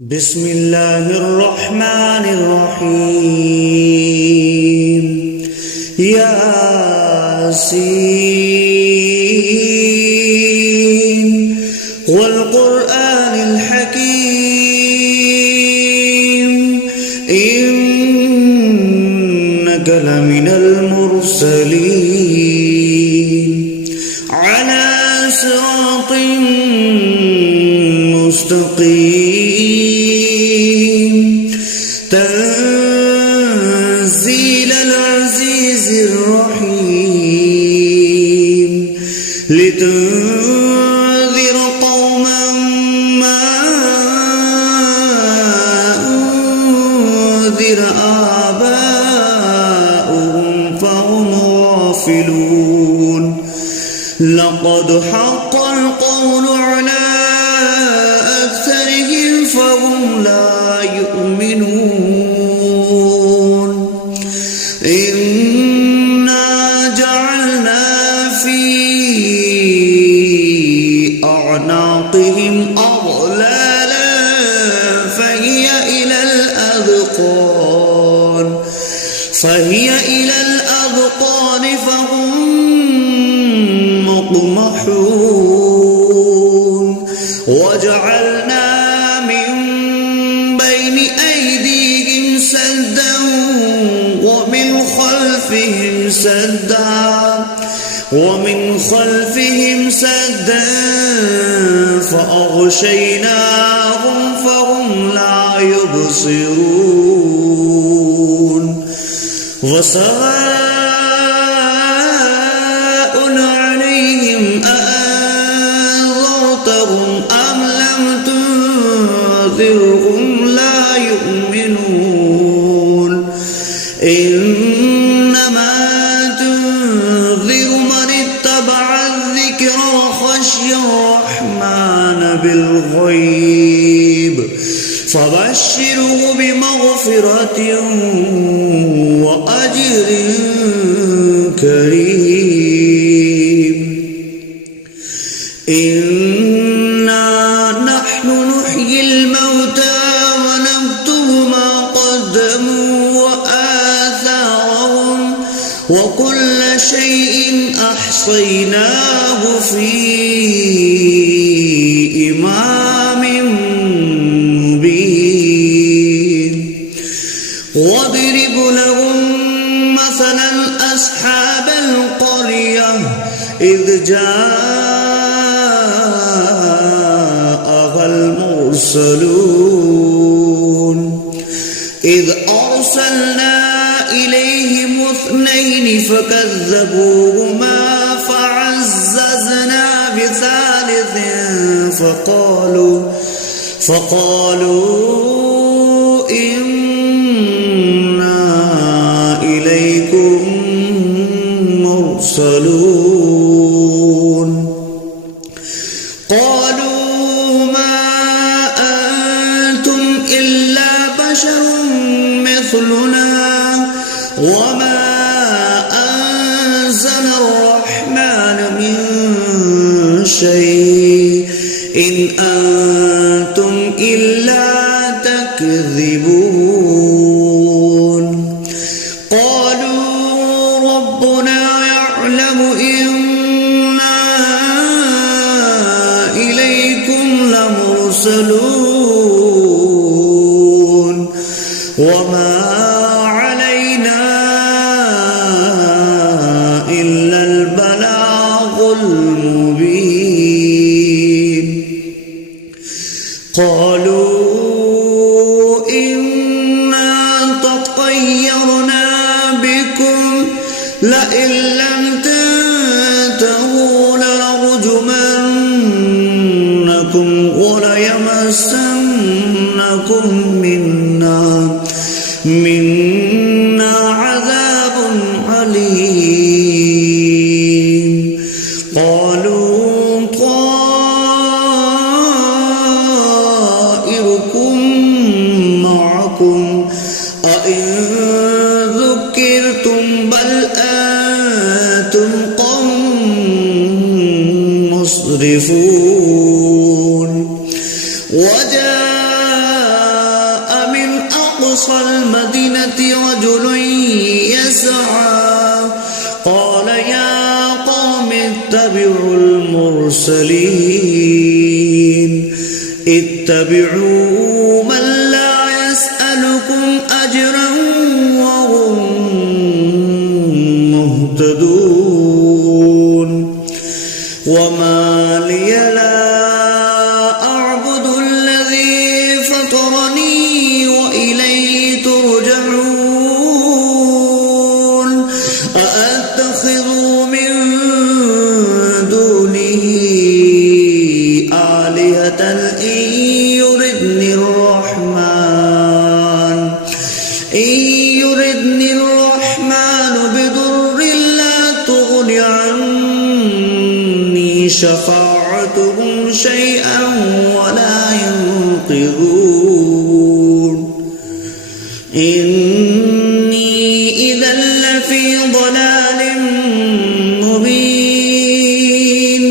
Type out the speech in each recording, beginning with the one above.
بسم الله الرحمن الرحيم ياسين والقرآن الحكيم إنك لمن المرسلين على صراط مستقيم تنزيل العزيز الرحيم لتنذر قوما ما أنذر آباؤهم فهم غافلون لقد حق القول على أكثرهم فهم لا يؤمنون إنا جعلنا في أعناقهم أغلالا فهي إلى الأذقان فهم مقمحون وجعلنا من بين أيديهم سدا ومن خلفهم سدا فأغشيناهم فهم لا يبصرون وسواء عليهم أأنذرتهم أم لم تنذرهم لا يؤمنون إنما تنذر من اتبع الذكر وخشي الرحمن بالغيب فبشره بمغفرة وأجر كريم إنا نحن نحيي الموتى ونكتب ما قدموا وآثارهم وكل شيء أحصيناه في إمام مبين واضرب لهم مثلا أصحاب القرية إذ جاءها المرسلون إذ أرسلنا إليهم 2 فكذبوهما فعززنا بثالث فقالوا إنا إليكم مرسلون قالوا ما أنتم إلا بشر مثلنا وما أنزل الرحمن من شيء إن أنتم إلا تكذبون قالوا ربنا يعلم إنا إليكم لمرسلون وما علينا إلا البلاغ المبين قالوا إنا تطيرنا بكم لئن لم تنتهوا لنرجمنكم وليمسنكم منا عذاب عليم قالوا طائركم معكم أئن ذكرتم بل أنتم قوم مسرفون وجاء أقصى المدينة رجل يسعى قال يا قوم اتبعوا المرسلين اتبعوا من لا يسألكم أجرا وهم مهتدون وما لي لا أعبد الذي فطرني وإليه ترجعون أأتخذ من دونه آلهة إن يردني الرحمن بضر لا تغن عني شفاعتهم شيئا ولا ينقذون إني إذا لفي ضلال مبين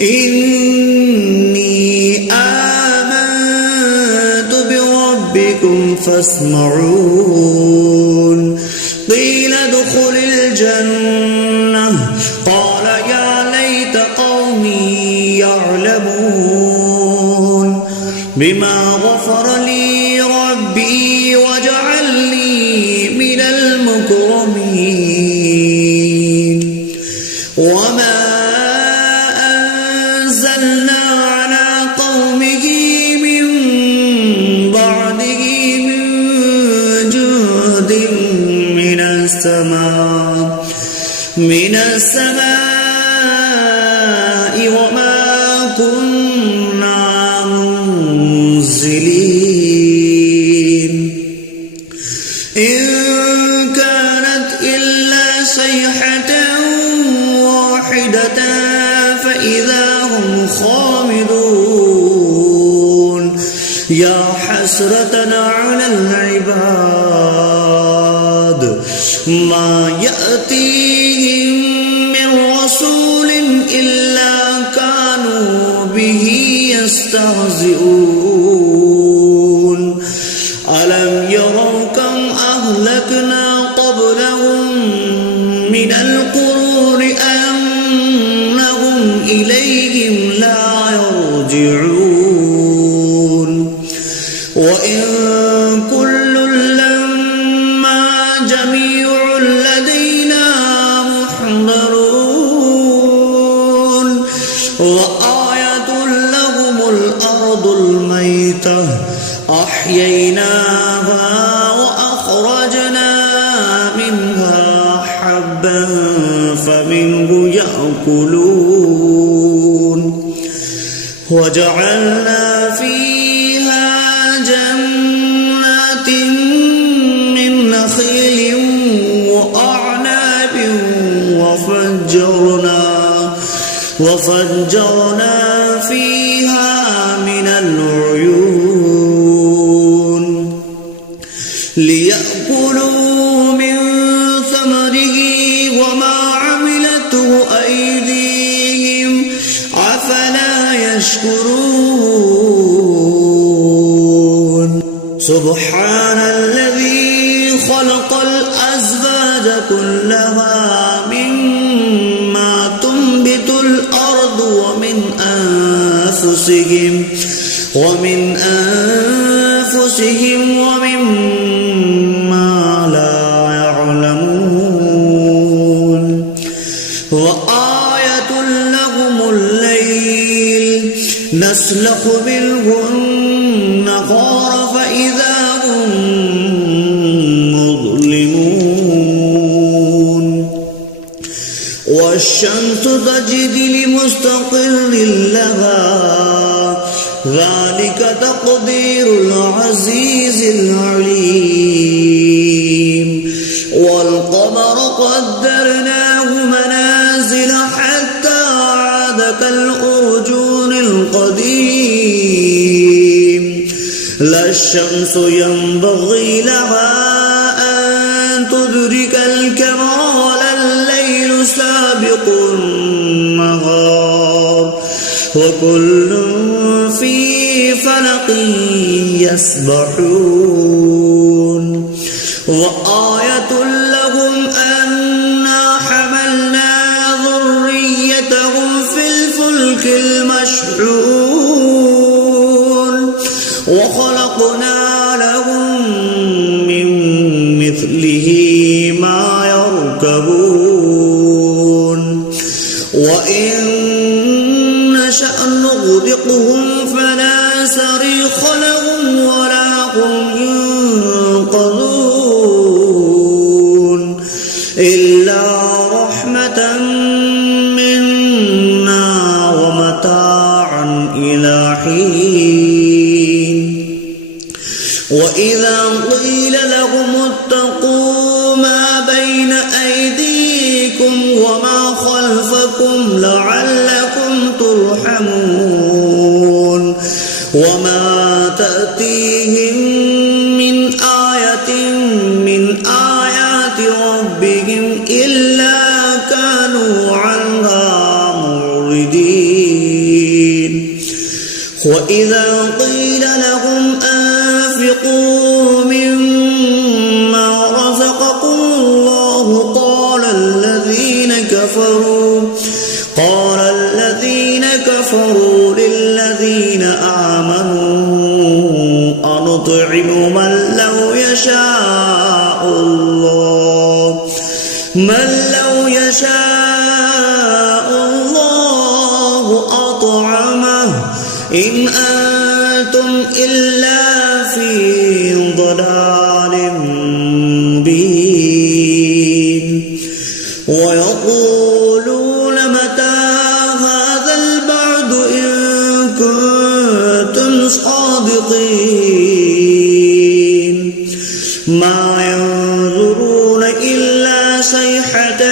إني آمنت بربكم فاسمعون قيل ادخل الجنة قال يا ليت قومي يعلمون بما غفر لي ربي وجعلني من المكرمين وما أنزلنا على قومه من بعده من جند من السماء وما كنا منزلين إن كانت إلا صيحة واحدة فإذا هم خامدون يا حسرة على العباد ما يأتيهم من رسول إلا كانوا به يستهزئون ألم يروا كم أهلكنا قبلهم من القرون أنهم إليهم لا يرجعون وإن كل لما جميع لدينا محضرون وآية لهم الأرض الميتة أحييناها وأخرجنا منها حبا فمنه يأكلون وجعلنا فيها جنات من نخيل وأعناب وفجرنا فيها من العيون ليأكلوا من ثمره وما عملته أيديهم أفلا يشكرون سبحان الذي خلق الأزواج كلها مما تنبت الأرض ومن أنفسهم ومما لا يعلمون وآية لهم الليل نسلخ منه النهار فإذا هم مظلمون والشمس تجري لمستقر لها ذلك تقدير العزيز العليم والقمر قدرناه منازل حتى عاد كالأرجون القديم لا الشمس ينبغي لها أن تدرك القمر ولا الليل سابق النهار وكل في فلق يسبحون وآية لهم أنا حملنا ذريتهم في الفلك المشحون وخلقنا لهم من مثله ما يركبون وإن نشأ نغرقهم فلا صريخ لهم ولا هم ينقذون إلا رحمة منا ومتاعا إلى حين وإذا قيل لهم اتقوا ما بين أيديكم وما خلفكم لعلكم ترحمون وما تأتيهم من آية من آيات ربهم إلا كانوا عنها معرضين وإذا قيل لهم أنفقوا مما رزقكم الله قال الذين كفروا للذين آمنوا أنطعم من لو يشاء الله أطعمه إن أنتم إلا في ضلال مبين ويقولون متى هذا البعد إن كنتم صادقين ما ينظرون إلا صيحة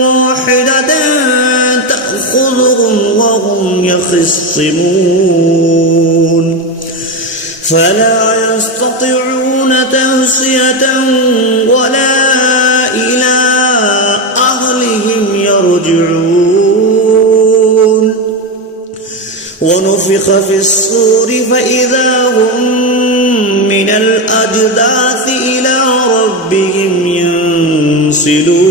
واحدة تأخذهم وهم يخصمون فلا يستطيعون تهصية ولا إلى أهلهم يرجعون ونفخ في الصور فإذا هم من الأجداث إلى ربهم ينسلون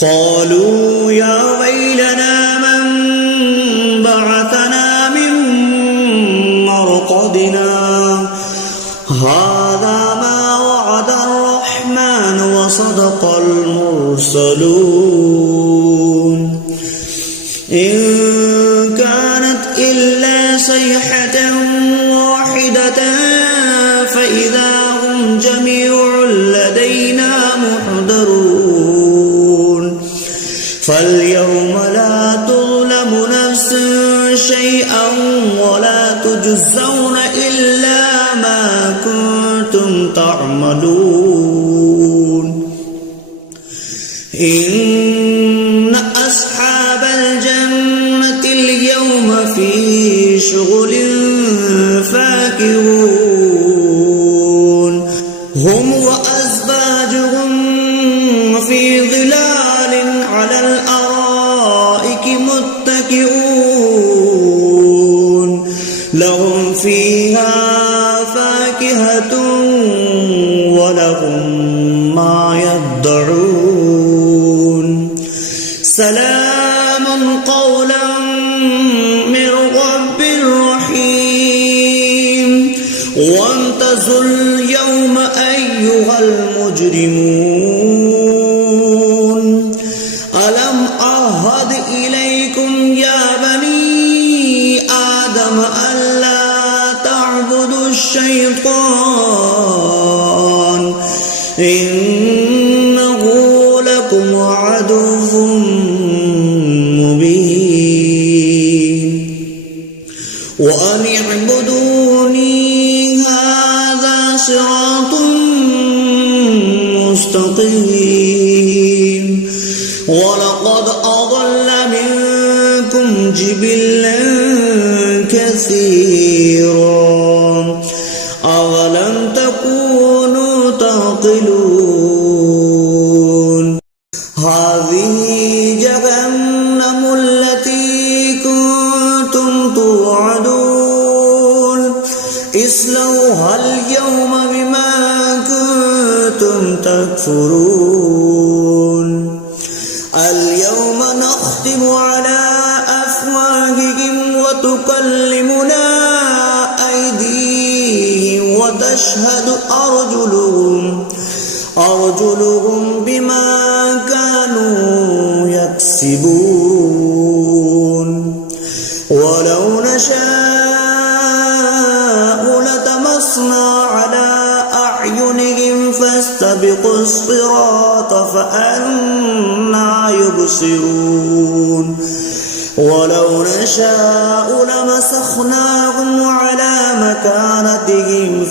قالوا يا ويلنا من بعثنا من مرقدنا هذا ما وعد الرحمن وصدق المرسلون إن كانت إلا صيحة واحدة فإذا هم جميع لدينا محضرون فاليوم لا تظلم نفس شيئا ولا تجزون إلا ما كنتم تعملون إن أصحاب الجنة اليوم في شغل فاكهون هم وأزواجهم في ظلال على الأرائك متكئون لهم فيها فاكهة ولهم ما يدعون سلام قولا من رب رحيم وامتازوا اليوم أيها المجرمون ألم أعهد إليكم يا بني آدم ألا تعبدوا الشيطان إنه لكم عدو مبين وأن اعبدوني هذا صراط مستقيم ولقد أضل منكم جبلا كثيرا أولم تكونوا تعقلون هذه جهنم التي كنتم اصلوها اليوم بما كنتم تكفرون اليوم نختم على أفواههم وتكلمنا أيديهم وتشهد أرجلهم بما كانوا يكسبون ولو نشاء لطمسنا على أعينهم فاستبقوا الصراط فأنى يبصرون ولو نشاء لمسخناهم على مكانتهم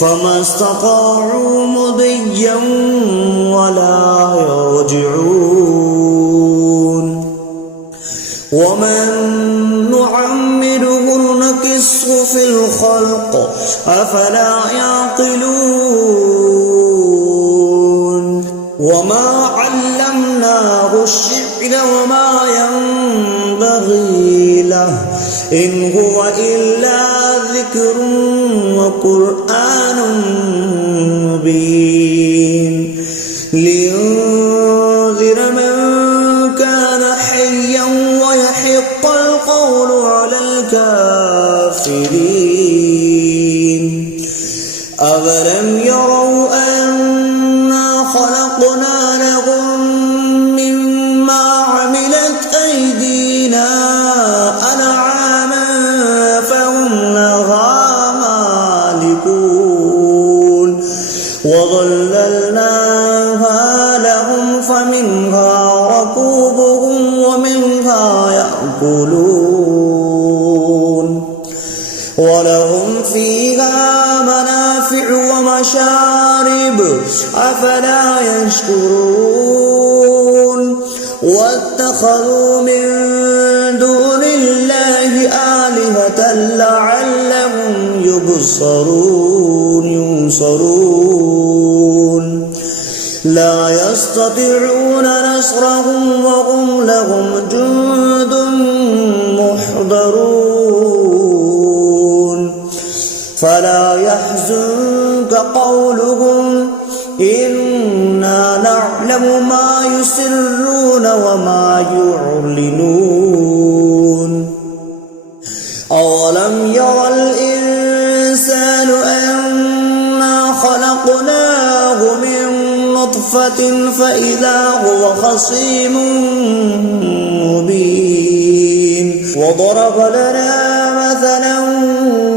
فما استطاعوا مضيا ولا يرجعون ومن نعمره نكسه في الخلق أفلا يعقلون وما علمناه الشعر وما ينبغي له إن هو إلا ذكر وقرآن مبين لينذر من كان حيا ويحق القول على الكافرين أولم يروا أنا خلقنا لهم مما عملت أيدينا أنعاما فهم لها مالكون وظللناها لهم فمنها ركوبهم ومنها يأكلون ولهم فيها منافع ومشارب أفلا يشكرون واتخذوا من دون الله آلهة لعلهم ينصرون لا يستطيعون نصرهم وهم لهم جند محضرون فلا يحزنك قولهم إنا نعلم ما يسرون وما يعلنون أولم ير الإنسان أنا خلقناه من نطفة فإذا هو خصيم مبين وضرب لنا مثلا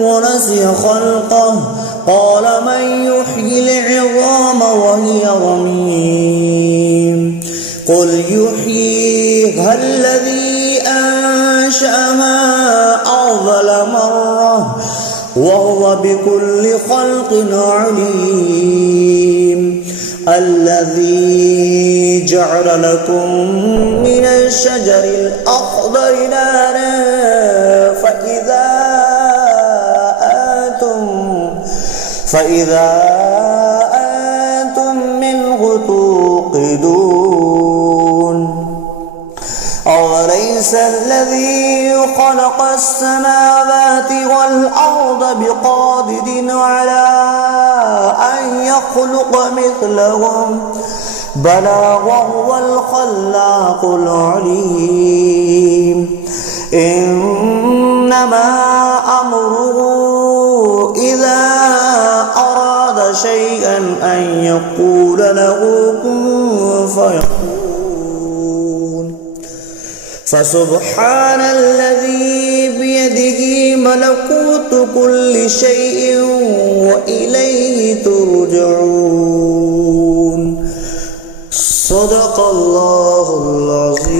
ونسي خلقه قال من يحيي العظام وهي رميم قل يحييها الذي أنشأها أول مرة وهو بكل خلق عليم الذي جعل لكم من الشجر الأخضر نارا فإذا أنتم منه توقدون أوليس الذي خلق السماوات والأرض بقادر على أن يخلق مثلهم بلى وهو الخلاق العليم إنما أمره إذا أراد شيئا أن يقول له كن فيكون فسبحان الذي بيده ملكوت كل شيء وإليه ترجعون صدق الله العظيم.